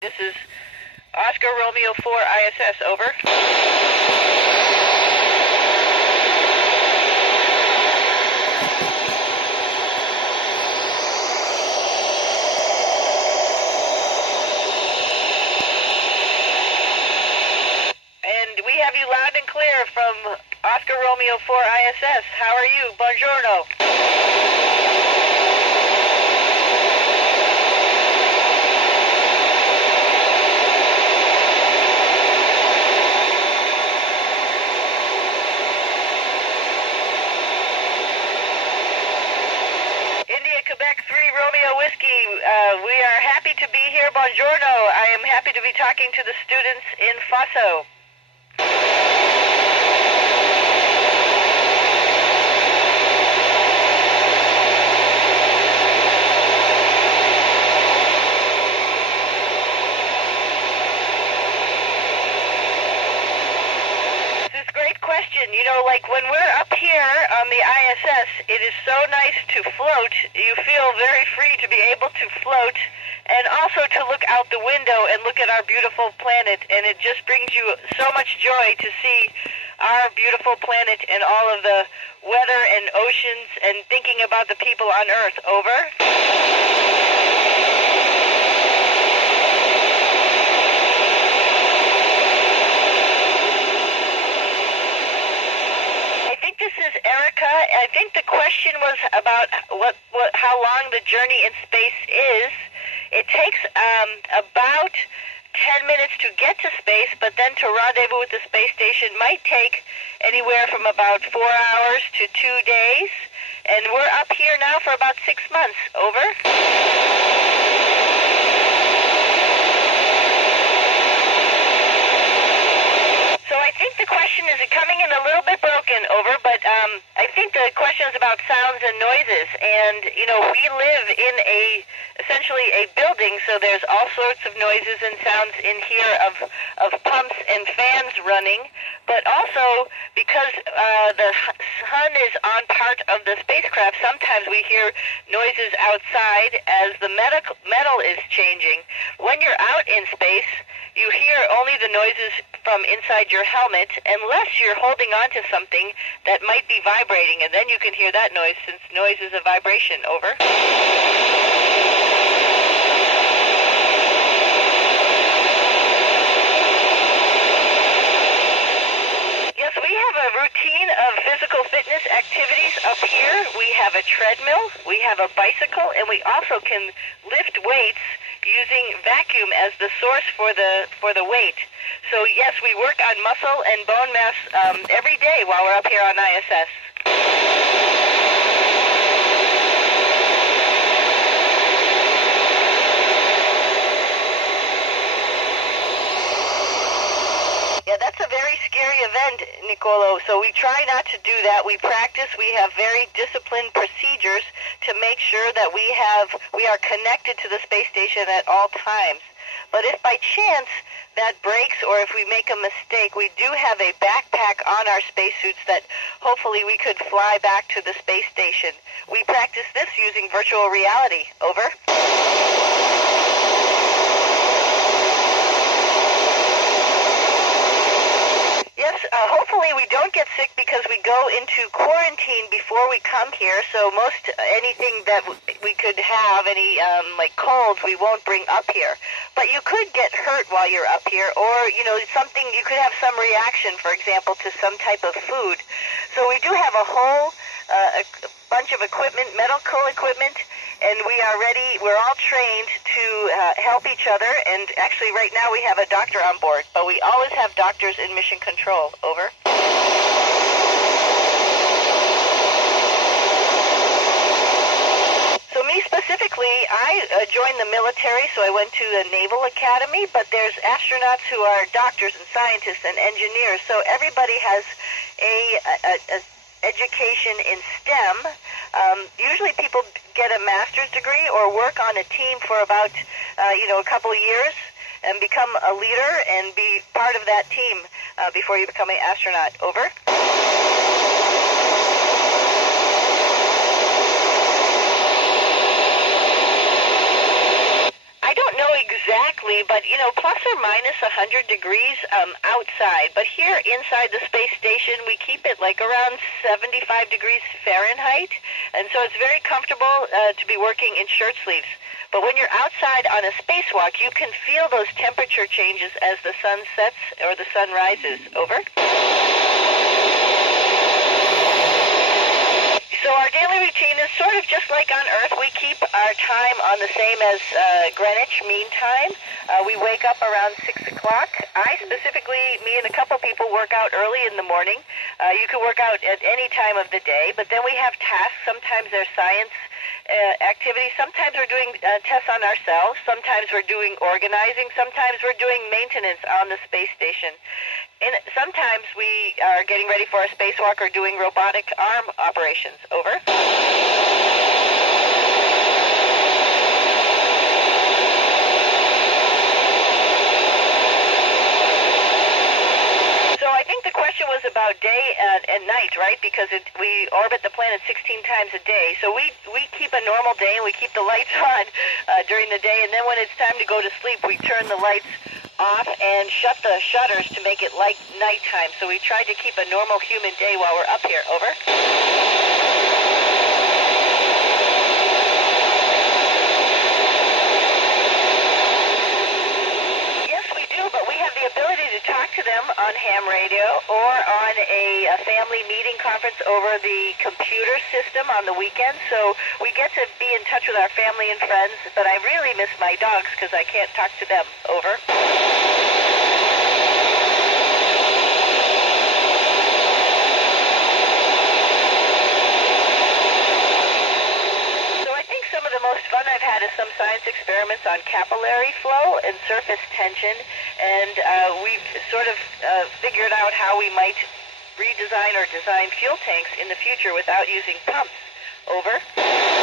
This is Oscar Romeo 4 ISS, over. And we have you loud and clear from Oscar Romeo 4 ISS. How are you? Buongiorno. Quebec 3 Romeo Whiskey, we are happy to be here. Buongiorno. I am happy to be talking to the students in Fossò. Question. You know, like when we're up here on the ISS, it is so nice to float. You feel very free to be able to float and also to look out the window and look at our beautiful planet, and it just brings you so much joy to see our beautiful planet and all of the weather and oceans and thinking about the people on Earth. Over. I think the question was about how long the journey in space is. It takes about 10 minutes to get to space, but then to rendezvous with the space station might take anywhere from about 4 hours to 2 days. And we're up here now for about 6 months. Over. I think the question is coming in a little bit broken, over, but I think the question is about sounds and noises, and, you know, we live in essentially a building, so there's all sorts of noises and sounds in here of pumps and fans running, but also because the sun is on part of the spacecraft, sometimes we hear noises outside as the metal is changing. When you're out in space, you hear only the noises from inside your helmet, unless you're holding on to something that might be vibrating, and then you can hear that noise, since noise is a vibration. Over. Yes, we have a routine of physical fitness activities up here. We have a treadmill, we have a bicycle, and we also can lift weights using vacuum as the source for the weight. So yes, we work on muscle and bone mass every day while we're up here on ISS. Yeah, that's a very scary event, Nicolo. So we try not to do that. We practice. We have very disciplined procedures to make sure that we are connected to the space station at all times. But if by chance that breaks, or if we make a mistake, we do have a backpack on our spacesuits that hopefully we could fly back to the space station. We practice this using virtual reality. Over. Yes, hopefully we don't get sick because we go into quarantine before we come here, so anything that we could have, any like colds, we won't bring up here. But you could get hurt while you're up here, or, you know, you could have some reaction, for example, to some type of food. So we do have a whole a bunch of equipment, medical equipment, and we are ready. We're all trained to help each other, and actually right now we have a doctor on board, but we always have doctors in mission control. Over. So me specifically, I joined the military, so I went to the Naval Academy, but there's astronauts who are doctors and scientists and engineers, so everybody has a education in STEM. Usually people get a master's degree or work on a team for about, a couple of years and become a leader and be part of that team before you become an astronaut. Over. I don't know exactly exactly, but plus or minus 100 degrees outside. But here inside the space station, we keep it like around 75 degrees Fahrenheit, and so it's very comfortable to be working in shirt sleeves. But when you're outside on a spacewalk, you can feel those temperature changes as the sun sets or the sun rises. Over. So our daily routine is sort of just like on Earth. We keep our time on the same as Greenwich Mean Time. We wake up around 6 o'clock. I specifically, me and a couple people work out early in the morning. You can work out at any time of the day, but then we have tasks. Sometimes they're science activities. Sometimes we're doing tests on ourselves. Sometimes we're doing organizing. Sometimes we're doing maintenance on the space station. And sometimes we are getting ready for a spacewalk or doing robotic arm operations. Over. I think the question was about day and night, right? Because we orbit the planet 16 times a day. So we keep a normal day and we keep the lights on during the day. And then when it's time to go to sleep, we turn the lights off and shut the shutters to make it like nighttime. So we try to keep a normal human day while we're up here. Over. Talk to them on ham radio or on a family meeting conference over the computer system on the weekend. So we get to be in touch with our family and friends, but I really miss my dogs because I can't talk to them. Over. Fun I've had is some science experiments on capillary flow and surface tension, and we've sort of figured out how we might redesign or design fuel tanks in the future without using pumps. Over.